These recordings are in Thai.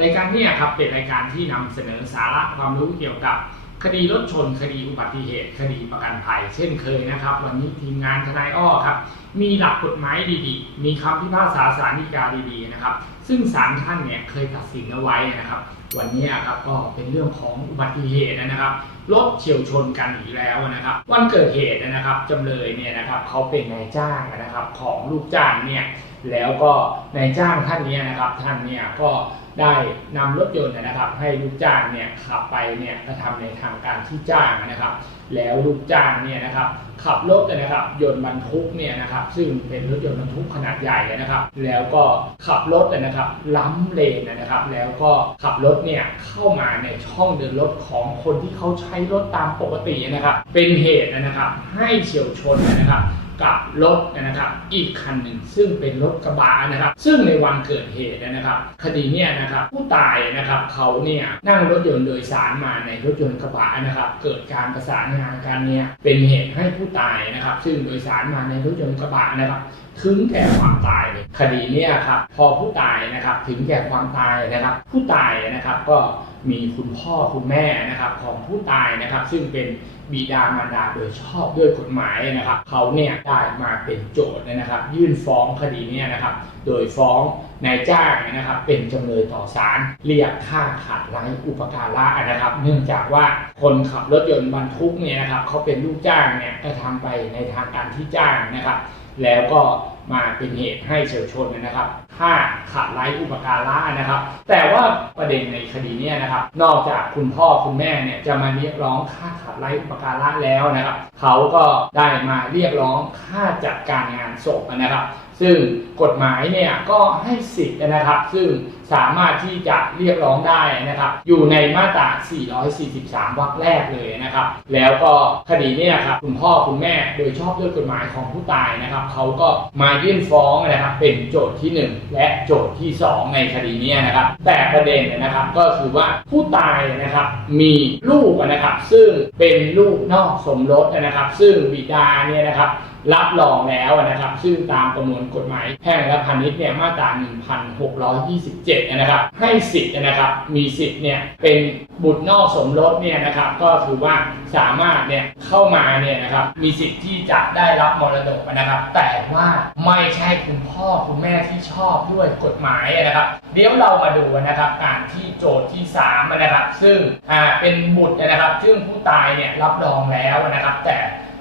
รายการเนี้ครับเป็นรายการที่นำเสนอสาระความรู้เกี่ยวกับ คดีรถชน คดีอุบัติเหตุ คดีประกันภัย เช่นเคยนะครับ วันนี้ทีมงานทนายอ้อครับ มีหลักกฎหมายดีๆ มีคำพิพากษาสารฎีกาดีๆนะครับ ซึ่งศาลท่านเนี่ยเคยตัดสินเอาไว้นะครับ วันนี้ครับก็เป็นเรื่องของอุบัติเหตุนะครับรถเฉียวชนกันอีกแล้วนะครับ วันเกิดเหตุนะครับจำเลยเนี่ยนะครับเขาเป็นนายจ้างนะครับของลูกจ้างเนี่ยแล้วก็นายจ้างท่านนี้นะครับท่านเนี่ยก็ ได้นำรถยนต์นะครับ ให้ลูกจ้างเนี่ยขับไปเนี่ยกระทำในทางการที่จ้างนะครับ แล้วลูกจ้างเนี่ยนะครับขับรถนะครับยนต์บรรทุกเนี่ยนะครับซึ่งเป็นรถยนต์บรรทุกขนาดใหญ่นะครับ แล้วก็ขับรถนะครับล้ำเลนนะครับ แล้วก็ขับรถเนี่ยเข้ามาในช่องเดินรถของคนที่เขาใช้รถตามปกตินะครับ เป็นเหตุนะครับให้เฉียวชนนะครับ กับรถนะครับ อีกคันหนึ่งซึ่งเป็นรถกระบะนะครับ ซึ่งในวันเกิดเหตุนะครับ คดีเนี่ยนะครับผู้ตายนะครับเขาเนี่ยนั่งรถยนต์โดยสารมาในรถยนต์กระบะนะครับ เกิดการประสานงานกันเนี่ยเป็นเหตุให้ผู้ตายนะครับ ซึ่งโดยสารมาในรถยนต์กระบะนะครับ ถึงแก่ความตายคดีนี่ยครับพอผู้ตายนะครับถึงแก่ความตายนะครับ ผู้ตายนะครับก็มีคุณพ่อคุณแม่นะครับของผู้ตายนะครับซึ่งเป็นบิดามารดาโดยชอบด้วยกฎหมายนะครับเขาเนี่ยได้มาเป็นโจทย์นะครับ ยื่นฟ้องคดีนี่ยนะครับ โดยฟ้องนายจ้างนะครับ เป็นจำเลยต่อศาลเรียกค่าขาดไร้อุปการะนะครับ เนื่องจากว่าคนขับรถยนต์บรรทุกเนี่ยนะครับเขาเป็นลูกจ้างเนี่ยกระทำไปในทางการที่จ้างนะครับ แล้วก็มาเป็นเหตุให้เฉียวชนนะครับค่าขาดไร้อุปการะนะครับ แต่ว่าประเด็นในคดีนี้นะครับ นอกจากคุณพ่อคุณแม่เนี่ยจะมาเรียกร้องค่าขาดไร้อุปการะแล้วนะครับ เขาก็ได้มาเรียกร้องค่าจัดการงานศพนะครับ ซึ่งกฎหมายเนี่ยก็ให้สิทธิ์นะครับ ซึ่งสามารถที่จะเรียกร้องได้นะครับ อยู่ในมาตรา 443 วรรคแรกเลยนะครับ แล้วก็คดีเนี่ยครับคุณพ่อคุณแม่โดยชอบด้วยกฎหมายของผู้ตายนะครับเขาก็มายื่นฟ้องนะครับเป็นโจทย์ที่ 1 และโจทย์ที่ 2 ในคดีนี้นะครับ แต่ประเด็นนยนะครับก็คือว่าผู้ตายนะครับมีลูกนะครับ ซึ่งเป็นลูกนอกสมรสนะครับ ซึ่งบิดาเนี่ยนะครับ รับรองแล้วนะครับ ซึ่งตามประมวลกฎหมายแพ่งและพาณิชย์เนี่ยมาตรา 1627 นะครับ ให้สิทธิ์นะครับ มีสิทธิ์เนี่ยเป็นบุตรนอกสมรสเนี่ยนะครับ ก็คือว่าสามารถเนี่ยเข้ามาเนี่ยนะครับ มีสิทธิ์ที่จะได้รับมรดกนะครับ แต่ว่าไม่ใช่คุณพ่อคุณแม่ที่ชอบด้วยกฎหมายนะครับ เดี๋ยวเรามาดูนะครับการที่โจทย์ที่3นะครับ ซึ่งอ่าเป็นบุตรนะครับ ซึ่งผู้ตายเนี่ยรับรองแล้วนะครับ แต่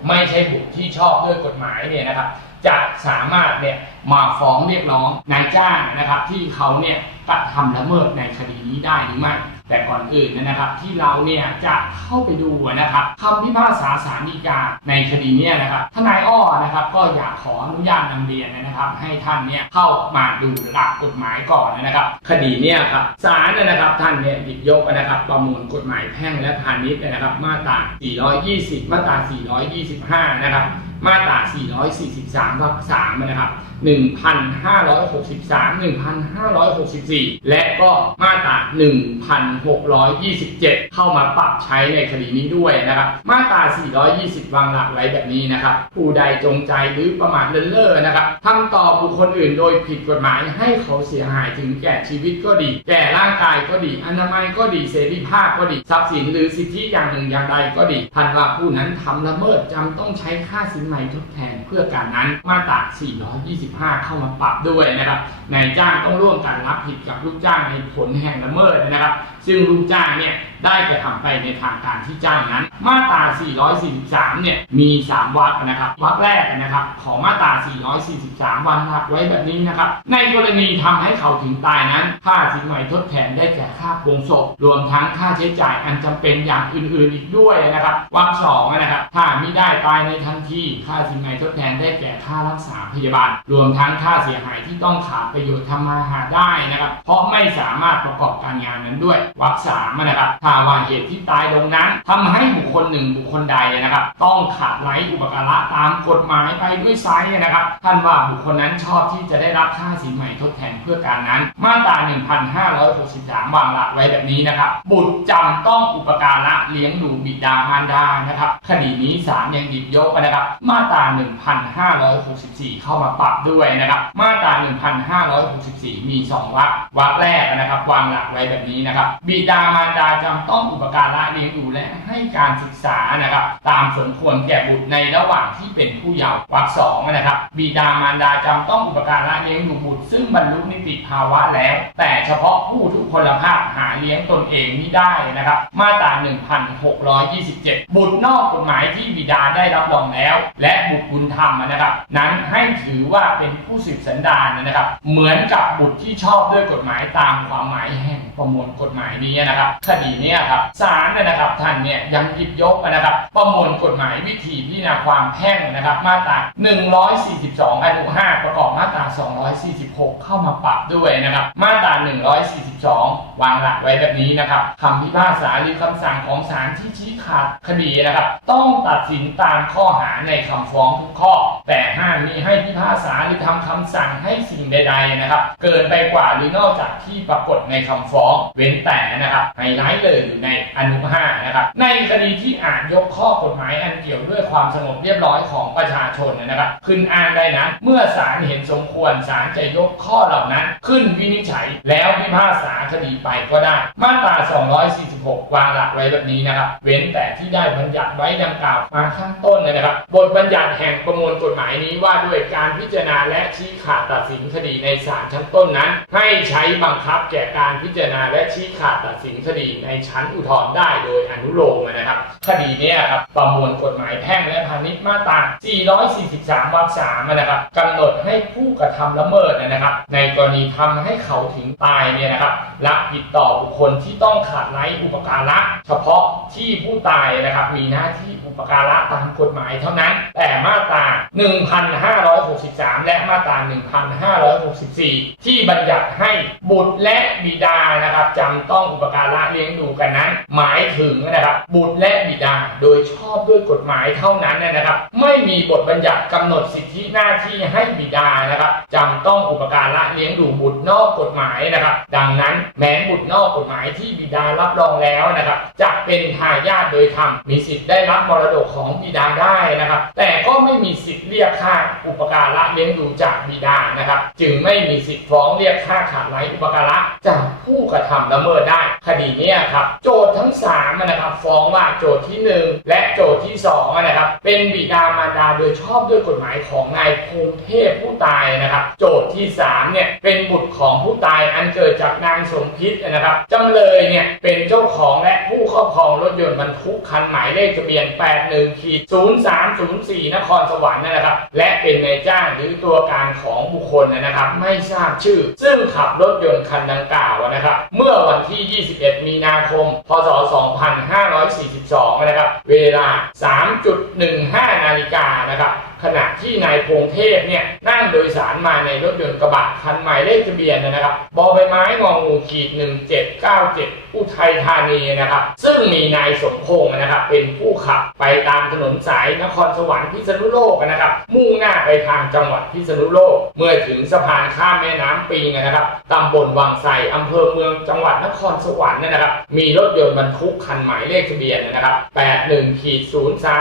ไม่ใช่บุตรที่ชอบด้วยกฎหมายเนี่ยนะครับ จะสามารถเนี่ยมาฟ้องเรียกร้องนายจ้างนะครับที่เขาเนี่ยกระทำละเมิดในคดีนี้ได้หรือไม่แต่ก่อนอื่นนะครับที่เราเนี่ยจะเข้าไปดูนะครับคำพิพากษาศาลฎีกาในคดีนี้นะครับทนายอ้อนะครับก็อยากขออนุญาตนำเรียนนะครับ ให้ท่านเนี่ยเข้ามาดูหลักกฎหมายก่อนนะครับ คดีเนี่ยครับศาลนะครับท่านเนี่ยหยิบยกนะครับ ประมวลกฎหมายแพ่งและพาณิชย์นะครับ มาตรา 420 มาตรา 425 นะครับ มาตรา 443วรรค3นะครับ 1,563 1,564 และก็มาตรา 1,627 เข้ามาปรับใช้ในคดีนี้ด้วยนะครับ มาตรา 420 วางหลักไว้แบบนี้นะครับ ผู้ใดจงใจหรือประมาทเลินเล่อนะครับทำต่อบุคคลอื่นโดยผิดกฎหมายให้เขาเสียหายถึงแก่ชีวิตก็ดี แก่ร่างกายก็ดี อนามัยก็ดีเสรีภาพก็ดี ทรัพย์สินหรือสิทธิอย่างหนึ่งอย่างใดก็ดีท่านว่าผู้นั้นทำละเมิดจำต้องใช้ค่าสินไหมทดแทนเพื่อการนั้นมาตรา425 เข้ามาปรับด้วยนะครับนายจ้างต้องร่วมกันรับผิดกับลูกจ้างในผลแห่งละเมิดนะครับซึ่งลูกจ้างเนี่ยได้กระทำไปในทางการที่จ้างนั้น มาตรา 443 เนี่ยมี 3 วรรคนะครับวรรคแรกนะครับ ของมาตรา 443วรรคไว้แบบนี้นะครับ ในกรณีทำให้เขาถึงตายนั้น ค่าสินไหมทดแทนได้แก่ค่าโปรงศพ รวมทั้งค่าใช้จ่ายอันจำเป็นอย่างอื่นๆอีกด้วยนะครับวรรคสองนะครับถ้ามิได้ตายในทันทีค่าสินไหมทดแทนได้แก่ค่ารักษาพยาบาล รวมวมทั้งค่าเสียหายที่ต้องขาดประโยชน์ทำมาหาได้นะครับ เพราะไม่สามารถประกอบการงานนั้นด้วยวรรคสามนะครับถ้าว่าเหตุที่ตายลงนั้นทำให้บุคคลหนึ่งบุคคลใดนะครับ ต้องขาดไร้อุปการะตามกฎหมายไปด้วยไซส์นะครับ ท่านว่าบุคคลนั้นชอบที่จะได้รับค่าสินใหม่ทดแทนเพื่อการนั้น มาตรา 1563 วางหลักไว้แบบนี้นะครับ บุตรจำต้องอุปการะเลี้ยงดูบิดามารดานะครับคดีนี้ศาลยังหยิบยกนะครับ มาตรา 1564 เข้ามาปรับด้วยนะครับ มาตรา 1564 มี 2วรรควรรคแรกนะครับวางหลักไว้แบบนี้นะครับบิดามารดาจำต้องอุปการะเลี้ยงดูและให้การศึกษานะครับ ตามสมควรแก่บุตรในระหว่างที่เป็นผู้เยาว์วรรคสองนะครับ บิดามารดาจำต้องอุปการะเลี้ยงดูบุตร ซึ่งบรรลุนิติภาวะแล้ว แต่เฉพาะผู้ทุกพลภาพหาเลี้ยงตนเองไม่ได้นะครับ มาตรา 1627 บุตรนอกกฎหมายที่บิดาได้รับรองแล้ว และบุตรบุญธรรมนะครับ นั้นให้ถือว่าเป็นผู้สืบสันดานนะครับ เหมือนกับบุตรที่ชอบด้วยกฎหมายตามความหมายแห่งประมวลกฎหมายนี้นะครับคดีนี้ครับศาลนะครับท่านเนี่ยยังหยิบยกนะครับ ประมวลกฎหมายวิธีพิจารณาความแพ่งนะครับ มาตรา 142อนุ5ประกอบมาตรา 246 เข้ามาปรับด้วยนะครับ มาตรา 142 วางหลักไว้แบบนี้นะครับคำพิพากษาหรือคำสั่งของศาลที่ชี้ขาดคดีนะครับ ต้องตัดสินตามข้อหาในคำฟ้องทุกข้อ แต่ห้ามมีให้พิพากษาหรือทำคำสั่งให้สิ่งใด ๆนะครับ เกินไปกว่าหรือนอกจากที่ปรากฏในคำฟ้อง เว้นแต่นะครับไฮไลท์เลยอยู่ในอนุ5นะครับในคดีที่อาจยกข้อกฎหมายอันเกี่ยวด้วยความสงบเรียบร้อยของประชาชนนะครับขึ้นอ้างได้นะ เมื่อศาลเห็นสมควรศาลจะยกข้อเหล่านั้น ขึ้นวินิจฉัยแล้วพิพากษาคดีไปก็ได้ มาตรา 246 วางหลักไว้แบบนี้นะครับ เว้นแต่ที่ได้บัญญัติไว้ดังกล่าวมาข้างต้นนะครับ บทบัญญัติแห่งประมวลกฎหมายนี้ว่าด้วยการพิจารณาและชี้ขาดตัดสินคดีในศาลชั้นต้นนั้น ให้ใช้บังคับแก่การพิจารณาและชี้ขาดตัดสินคดีในชั้นอุทธรณ์ได้โดยอนุโลมนะครับ คดีนี้ครับประมวลกฎหมายแพ่งและพาณิชย์มาตรา 443 วรรค 3 นะครับกำหนดให้ผู้กระทำละเมิดนะครับ ในกรณีทำให้เขาถึงตายเนี่ยนะครับละผิดต่อบุคคลที่ต้องขาดไร้อุปการะ เฉพาะที่ผู้ตายนะครับมีหน้าที่อุปการะตามกฎหมายเท่านั้น แต่มาตรา 1563 และมาตรา 1564 ที่บัญญัติให้บุตรและบิดานะครับจำต้ององอุปการะเลี้ยงดูกันนั้น หมายถึงนะครับบุตรและบิดาโดยชอบด้วยกฎหมายเท่านั้นนะครับ ไม่มีบทบัญญัติกำหนดสิทธิหน้าที่ให้บิดานะครับจำต้องอุปการะเลี้ยงดูบุตรนอกกฎหมายนะครับ ดังนั้นแม้บุตรนอกกฎหมายที่บิดารับรองแล้วนะครับจะเป็นทายาทโดยธรรมมีสิทธิ์ได้รับมรดกของบิดาได้นะครับ แต่ก็ไม่มีสิทธิ์เรียกค่าอุปการะเลี้ยงดูจากบิดานะครับ จึงไม่มีสิทธิ์ฟ้องเรียกค่าขาดไร้อุปการะจากผู้กระทำละเมิดได้ คดีนี้ครับโจทย์ทั้งสามนะครับฟ้องว่าโจทย์ที่หนึ่งและโจทย์ที่สองนะครับเป็นบิดามารดาโดยชอบด้วยกฎหมายของนายพงเทพผู้ตายนะครับ โจทย์ที่สามเนี่ยเป็นบุตรของผู้ตายอันเกิดจากนางสมพิษนะครับจำเลยเนี่ยเป็นเจ้าของและผู้ครอบครองรถยนต์บรรทุกคันหมายเลขทะเบียน 81ขีด0304 นครสวรรค์นะครับ และเป็นนายจ้างหรือตัวการของบุคคลนะครับ ไม่ทราบชื่อ ซึ่งขับรถยนต์คันดังกล่าวนะครับ เมื่อวันที่ที่ 21 มีนาคม พศ 2542 นะครับ เวลา 3.15 นาฬิกานะครับ ขณะที่นายพงเทพเนี่ยนั่งโดยสารมาในรถยนต์กระบะคันหมายเลขทะเบียนนะครับบอใบไม้งองูขีด1797 อุทัยธานีนะครับ ซึ่งมีนายสมพงษ์นะครับ เป็นผู้ขับไปตามถนนสายนครสวรรค์พิษณุโลกนะครับ มุ่งหน้าไปทางจังหวัดพิษณุโลก เมื่อถึงสะพานข้ามแม่น้ำปิงนะครับตำบลวังไสอำเภอเมืองจังหวัดนครสวรรค์นะครับ มีรถยนต์บรรทุกคันหมายเลขทะเบียนนะครับ81ขีด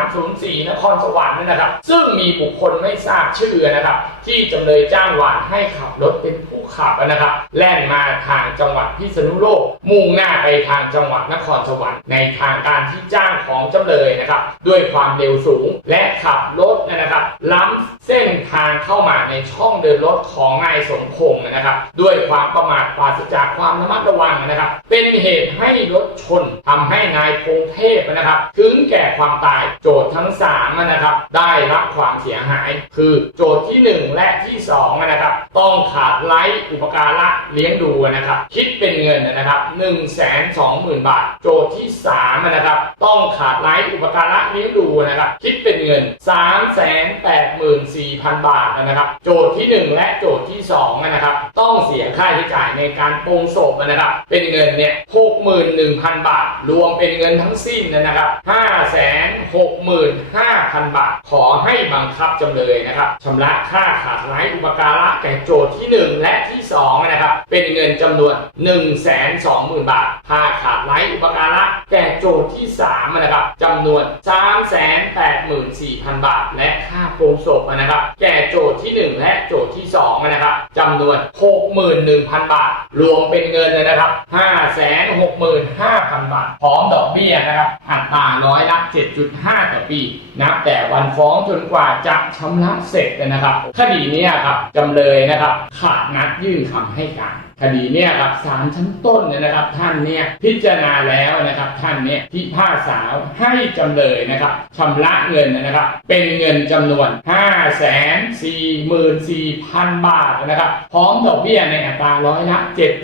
0304นครสวรรค์นะครับ ซึ่งมีบุคคลไม่ทราบชื่อนะครับ ที่จำเลยจ้างวานให้ขับรถเป็นผู้ขับนะครับ แล่นมาทางจังหวัดพิษณุโลก มุ่งหน้าไปทางจังหวัดนครสวรรค์ในทางการที่จ้างของจำเลยนะครับ ด้วยความเร็วสูงและขับรถนะครับ ล้ำเส้นทางเข้ามาในช่องเดินรถของนายสมพงษ์นะครับ ด้วยความประมาทปราศจากความระมัดระวังนะครับ เป็นเหตุให้รถชนทำให้นายพงเทพนะครับ ถึงแก่ความตายโจทย์ทั้งสามนะครับ ได้รับความเสียหาย คือโจทย์ที่หนึ่งและที่สองนะครับต้องขาดไร้อุปการะเลี้ยงดูนะครับคิดเป็นเงินนะครับ1นึ่งแสนสองหมื่นบาท โจทย์ที่สามนะครับต้องขาดไร้อุปการะเลี้ยงดูนะครับคิดเป็นเงิน3ามแสนแปดหมื่นสี่พันบาทนะครับโจทย์ที่หนึ่งและโจทย์ที่สองนะครับต้องเสียค่าใช้จ่ายในการโปรงศพนะครับเป็นเงินเนี่ยหกหมื่นหนึ่งพันบาท รวมเป็นเงินทั้งสิ้นนะครับห้าแสนหกหมื่นห้าพันบาท ขอให้บังคับจำเลยนะครับชำระค่าขาดไร้อุปการะแก่โจทย์ที่หนึ่งและที่สองนะครับเป็นเงินจำนวน1นึ่งแสนสองหมื่นบาท ค่าขาดไร้อุปการะแก่โจทย์ที่สามนะครับจำนวน3ามแสนแปดหมื่นสี่พันบาท และค่าโปรงศพนะครับแก่โจทย์ที่หนึ่งและโจทย์ที่สองนะครับจำนวนหกหมื่นหนึ่งพันบาท รวมเป็นเงินนะครับห้าแสนหกหมื่นห้าพันบาท พร้อมดอกเบี้ยนะครับอัตราร้อยละ7.5 ต่อปี นับแต่วันฟ้องจนกว่าจะชำระเสร็จนะครับ คดีนี้ครับจำเลยนะครับขาดนัดยื่นคำให้การ คดีเนี่ยครับศาลชั้นต้นเนี่ยนะครับ ท่านเนี่ยพิจารณาแล้วนะครับท่านเนี่ยพิพากษาให้จำเลยนะครับชำระเงินนะครับ เป็นเงินจำนวน 5 4 4 0 0 0 บาทนะครับพร้อมดอกเบี้ยในอัตราร้อยละ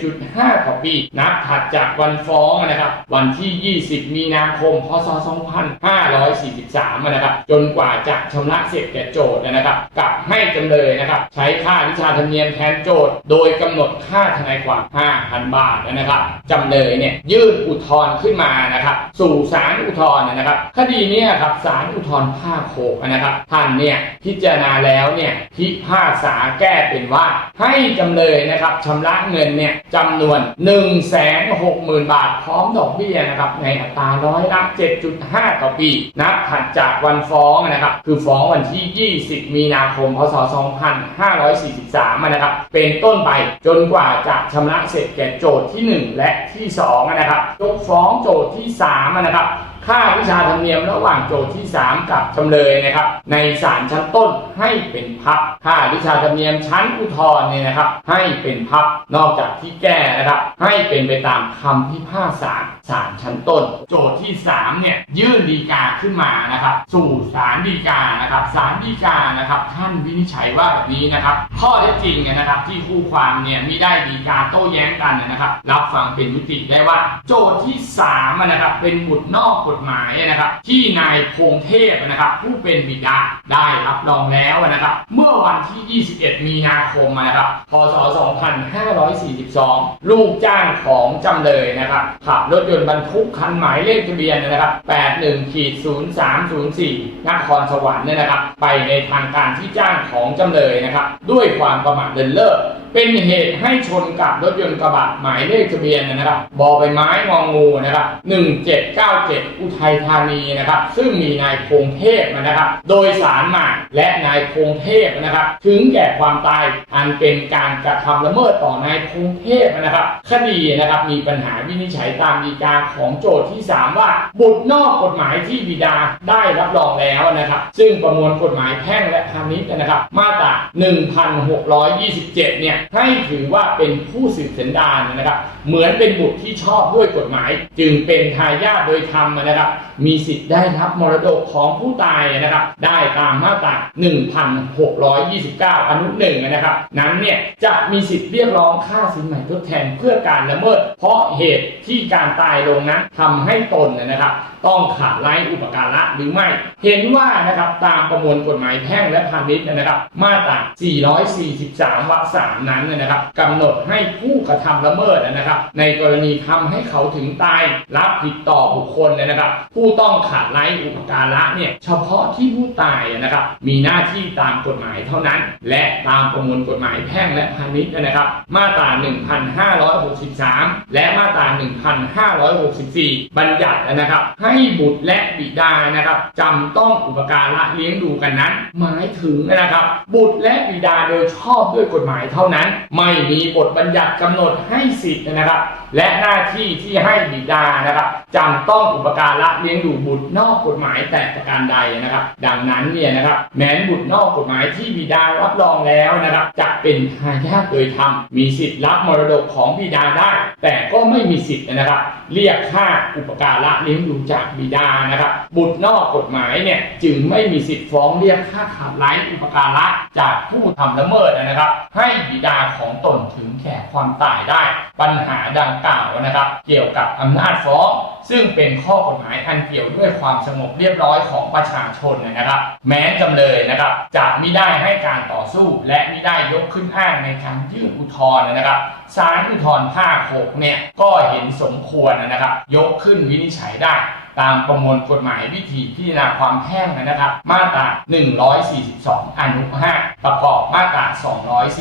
7.5 ต่อปีนับถัดจากวันฟ้องนะครับ วันที่ 20 มีนาคม พศ 2543 นะครับ จนกว่าจะชำระเสร็จแก่โจทย์นะครับ กับให้จำเลยนะครับ ใช้ค่าวิชาธรรมเนียมแทนโจทย์ โดยกำหนดค่านายความ 5,000 บาทนะครับจำเลยเนี่ยยื่นอุทธรณ์ขึ้นมานะครับสู่ศาลอุทธรณ์นะครับคดีนี้ครับศาลอุทธรณ์ภาคโขกนะครับท่านเนี่ยพิจารณาแล้วเนี่ยพิพากษาแก้เป็นว่า ให้จำเลยนะครับชำระเงินเนี่ยจำนวน 1 6 0 0 0 0 บาท พร้อมดอกเบี้ยนะครับในอัตราร้อยละ7.5 ต่อปีนับถัดจากวันฟ้องนะครับคือฟ้องวันที่ 20 มีนาคม พศ 2543นะครับเป็นต้นไปจนกว่าจะชำระเสร็จแก่โจทย์ที่ 1 และที่2นะครับยกฟ้องโจทย์ที่3นะครับ ค่าวิชาธรรมเนียมระหว่างโจทย์ที่ 3 กับจำเลยนะครับ ในศาลชั้นต้นให้เป็นพับค่าวิชาธรรมเนียมชั้นอุทธรณ์เนี่ยนะครับ ให้เป็นพับนอกจากที่แก้นะครับ ให้เป็นไปตามคำพิพากษาศาลชั้นต้น โจทย์ที่3เนี่ยยื่นดีกาขึ้นมานะครับ สู่ศาลฎีกานะครับศาลฎีกานะครับ ท่านวินิจฉัยว่าแบบนี้นะครับ ข้อเท็จจริงเนี่ยนะครับ ที่คู่ความเนี่ยมิได้ดีกาโต้แย้งกันนะครับ รับฟังเป็นยุติได้ว่า โจทย์ที่3อะนะครับเป็นบุตรนอกกฎหมายนะครับ ที่นายพงเทพนะครับ ผู้เป็นบิดาได้รับรองแล้วนะครับ เมื่อวันที่ 21 มีนาคมนะครับพศ 2542 ลูกจ้างของจำเลยนะครับขับรถยนต์บรรทุกคันหมายเลขทะเบียนนะครับ 81ขีด0304นครสวรรค์เนี่ยนะครับ ไปในทางการที่จ้างของจำเลยนะครับ ด้วยความประมาทเลินเล่อเป็นเหตุให้ชนกับรถยนต์กระบะหมายเลขทะเบียนนะครับบอใบไม้งองูนะครับ1797 อุทัยธานีนะครับ ซึ่งมีนายพงเทพนะครับ โดยสารมาและนายพงเทพนะครับ ถึงแก่ความตายอันเป็นการกระทำละเมิดต่อนายพงเทพนะครับ คดีนะครับมีปัญหาวินิจฉัยตามดีกาของโจทย์ที่ 3 ว่า บุตรนอกกฎหมายที่บิดาได้รับรองแล้วนะครับ ซึ่งประมวลกฎหมายแพ่งและพาณิชย์นะครับ มาตรา 1627 เนี่ยให้ถือว่าเป็นผู้สืบสันดานนะครับ เหมือนเป็นบุตรที่ชอบด้วยกฎหมาย จึงเป็นทายาทโดยธรรมนะครับ มีสิทธิ์ได้รับมรดกของผู้ตายนะครับ ได้ตามมาตรา 1629 อนุหนึ่งนะครับ นั้นเนี่ยจะมีสิทธิ์เรียกร้องค่าสินใหม่ทดแทนเพื่อการละเมิด เพราะเหตุที่การตายลงนั้นทำให้ตนนะครับ ต้องขาดไร้อุปการะหรือไม่ เห็นว่านะครับตามประมวลกฎหมายแพ่งและพาณิชย์นะครับ มาตรา 443 วรรคสามนั้นนะครับกำหนดให้ผู้กระทำละเมิดนะครับ ในกรณีทำให้เขาถึงตายรับผิดต่อบุคคลนะครับ ผู้ต้องขาดไร้อุปการะเนี่ยเฉพาะที่ผู้ตายนะครับ มีหน้าที่ตามกฎหมายเท่านั้น และตามประมวลกฎหมายแพ่งและพาณิชย์นะครับ มาตรา 1563 และมาตรา 1564 บัญญัตินะครับ ให้บุตรและบิดานะครับจำต้องอุปการะเลี้ยงดูกันนั้น หมายถึงนะครับ บุตรและบิดาโดยชอบด้วยกฎหมายเท่านั้นไม่มีบทบัญญัติกำหนดให้สิทธิ์นะครับและหน้าที่ที่ให้บิดานะครับจำต้องอุปการะเลี้ยงดูบุตรนอกกฎหมายแต่ประการใดนะครับ ดังนั้นเนี่ยนะครับแม้นบุตรนอกกฎหมายที่บิดารับรองแล้วนะครับจะเป็นทายาทโดยธรรมมีสิทธิ์รับมรดกของบิดาได้ แต่ก็ไม่มีสิทธิ์นะครับ เรียกค่าอุปการะเลี้ยงดูจากบิดานะครับ บุตรนอกกฎหมายเนี่ยจึงไม่มีสิทธิ์ฟ้องเรียกค่าขาดไร้อุปการะจากผู้ทำละเมิดนะครับ ให้บิดาของตนถึงแก่ความตายได้ ปัญหาดังกล่าวนะครับ เกี่ยวกับอำนาจฟ้อง ซึ่งเป็นข้อกฎหมายอันเกี่ยวด้วยความสงบเรียบร้อยของประชาชนนะครับ แม้จำเลยนะครับจะไม่ได้ให้การต่อสู้ และไม่ได้ยกขึ้นอ้างในการยื่นอุทธรณ์นะครับศาลอุทธรณ์ภาค6เนี่ยก็เห็นสมควรนะครับ ยกขึ้นวินิจฉัยได้ ตามประมวลกฎหมายวิธีพิจารณาความแพ่งนะครับ มาตรา 142 อนุ 5 ประกอบมาตรา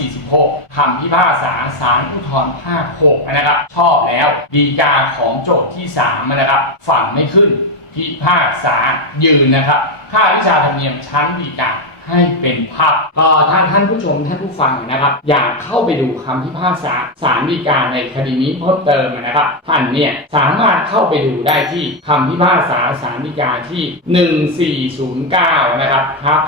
246 คำพิพากษาศาลอุทธรภาค 6 นะครับ ชอบแล้วดีกาของโจทย์ที่ 3 นะครับ ฝั่งไม่ขึ้นพิพากษายืนนะครับ ค่าวิชาธรรมเนียมชั้นดีกา ให้เป็นภาพก็ท่านท่านผู้ชมท่านผู้ฟังนะครับ อยากเข้าไปดูคำพิพากษาศาลฎีกาในคดีนี้เพิ่มเติมนะครับท่านเนี่ยสามารถเข้าไปดูได้ที่คำพิพากษาศาลฎีกาที่ 1409 นะครับทับ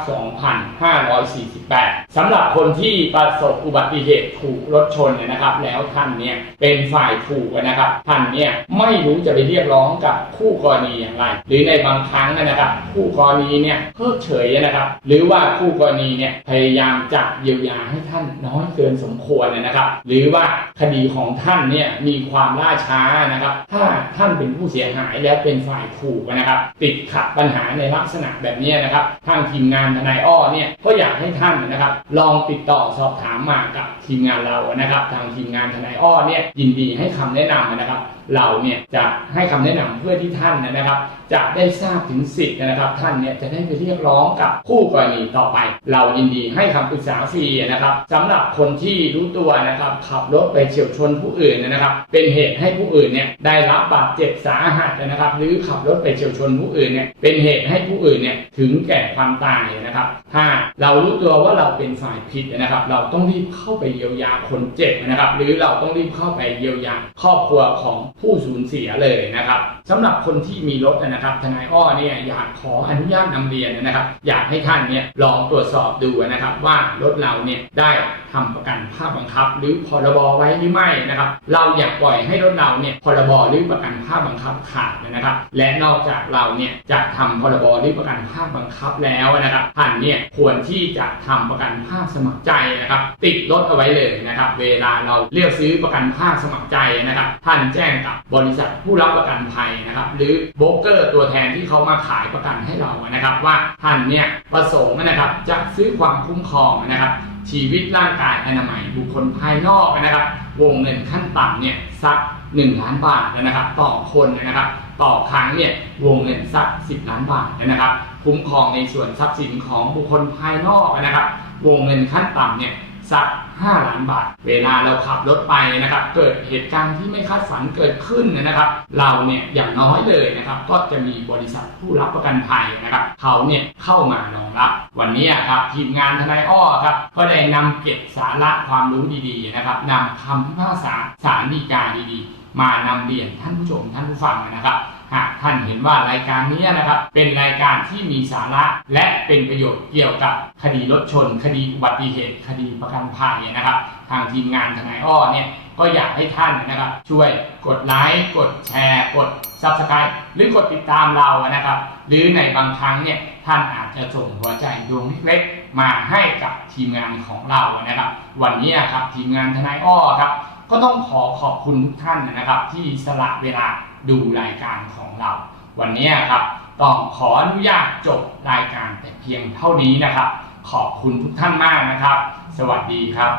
2548สำหรับคนที่ประสบอุบัติเหตุถูกรถชนเนี่ยนะครับ แล้วท่านเนี่ยเป็นฝ่ายถูกนะครับท่านเนี่ยไม่รู้จะไปเรียกร้องกับคู่กรณีอย่างไร หรือในบางครั้งนะครับ คู่กรณีเนี่ยเพิกเฉยนะครับ หรือว่าคู่กรณีเนี่ยพยายามจะเยียวยาให้ท่านน้อยเกินสมควรนะครับ หรือว่าคดีของท่านเนี่ยมีความล่าช้านะครับ ถ้าท่านเป็นผู้เสียหายแล้วเป็นฝ่ายถูกนะครับ ติดขัดปัญหาในลักษณะแบบนี้นะครับ ทางทีมงานทนายอ้อเนี่ยก็อยากให้ท่านนะครับ ลองติดต่อสอบถามมากับทีมงานเรานะครับ ทางทีมงานทนายอ้อเนี่ยยินดีให้คำแนะนำนะครับ เราเนี่ยจะให้คำแนะนำเพื่อที่ท่านนะครับ จะได้ทราบถึงสิทธิ์นะครับ ท่านเนี่ยจะได้ไปเรียกร้องกับคู่กรณีต่อไป เรายินดีให้คำปรึกษาฟรีนะครับสำหรับคนที่รู้ตัวนะครับ ขับรถไปเฉียวชนผู้อื่นนะครับ เป็นเหตุให้ผู้อื่นเนี่ยได้รับบาดเจ็บสาหัสนะครับ หรือขับรถไปเฉียวชนผู้อื่นเนี่ยเป็นเหตุให้ผู้อื่นเนี่ยถึงแก่ความตายนะครับ ถ้าเรารู้ตัวว่าเราเป็นฝ่ายผิดนะครับ เราต้องรีบเข้าไปเยียวยาคนเจ็บนะครับ หรือเราต้องรีบเข้าไปเยียวยาครอบครัวของผู้สูญเสียเลยนะครับสำหรับคนที่มีรถนะครับทนายอ้อเนี่ยอยากขออนุญาตนำเรียนนะครับ อยากให้ท่านเนี่ยลองตรวจสอบดูนะครับ ว่ารถเราเนี่ยได้ทำประกันภาคบังคับ หรือพรบไว้หรือไม่นะครับ เราอยากปล่อยให้รถเราเนี่ยพรบหรือประกันภาคบังคับขาดนะครับ และนอกจากเราเนี่ยจะทำพรบหรือประกันภาคบังคับแล้วนะครับท่านเนี่ยควรที่จะทำประกันภาคสมัครใจนะครับ ติดรถเอาไว้เลยนะครับ เวลาเราเลือกซื้อประกันภาคสมัครใจนะครับ ท่านแจ้งกับบริษัทผู้รับประกันภัยนะครับหรือโบรกเกอร์ตัวแทนที่เขามาขายประกันให้เรานะครับ ว่าท่านเนี่ยประสงค์นะครับจะซื้อความคุ้มครองนะครับ ชีวิตร่างกายอนามัยบุคคลภายนอกนะครับ วงเงินขั้นต่ำเนี่ยสัก 1 ล้านบาทนะครับ ต่อคนนะครับต่อครั้งเนี่ยวงเงินสัก 10 ล้านบาทนะครับ คุ้มครองในส่วนทรัพย์สินของบุคคลภายนอกนะครับ วงเงินขั้นต่ำเนี่ย สัก 5 ล้านบาท เวลาเราขับรถไปนะครับ เกิดเหตุการณ์ที่ไม่คาดฝันเกิดขึ้นนะครับ เราเนี่ยอย่างน้อยเลยนะครับ ก็จะมีบริษัทผู้รับประกันภัยนะครับ เขาเนี่ยเข้ามารองรับ วันนี้ครับทีมงานทนายอ้อครับ ก็ได้นำเก็บสาระความรู้ดีๆนะครับนำคำพิพากษาสารดีกาดีๆ มานำเรียนท่านผู้ชมท่านผู้ฟังนะครับ หากท่านเห็นว่ารายการนี้นะครับ เป็นรายการที่มีสาระและเป็นประโยชน์เกี่ยวกับคดีรถชน คดีอุบัติเหตุ คดีประกันภัยนะครับ ทางทีมงานทนายอ้อเนี่ยก็อยากให้ท่านนะครับ ช่วยกดไลค์กดแชร์ กด Subscribe หรือกดติดตามเรานะครับ หรือในบางครั้งเนี่ยท่านอาจจะส่งหัวใจดวงเล็กๆมาให้กับทีมงานของเรานะครับ วันนี้ครับทีมงานทนายอ้อครับ ก็ต้องขอขอบคุณทุกท่านนะครับ ที่สละเวลา ดูรายการของเรา วันนี้ครับต้องขออนุญาตจบรายการแต่เพียงเท่านี้นะครับ ขอบคุณทุกท่านมากนะครับ สวัสดีครับ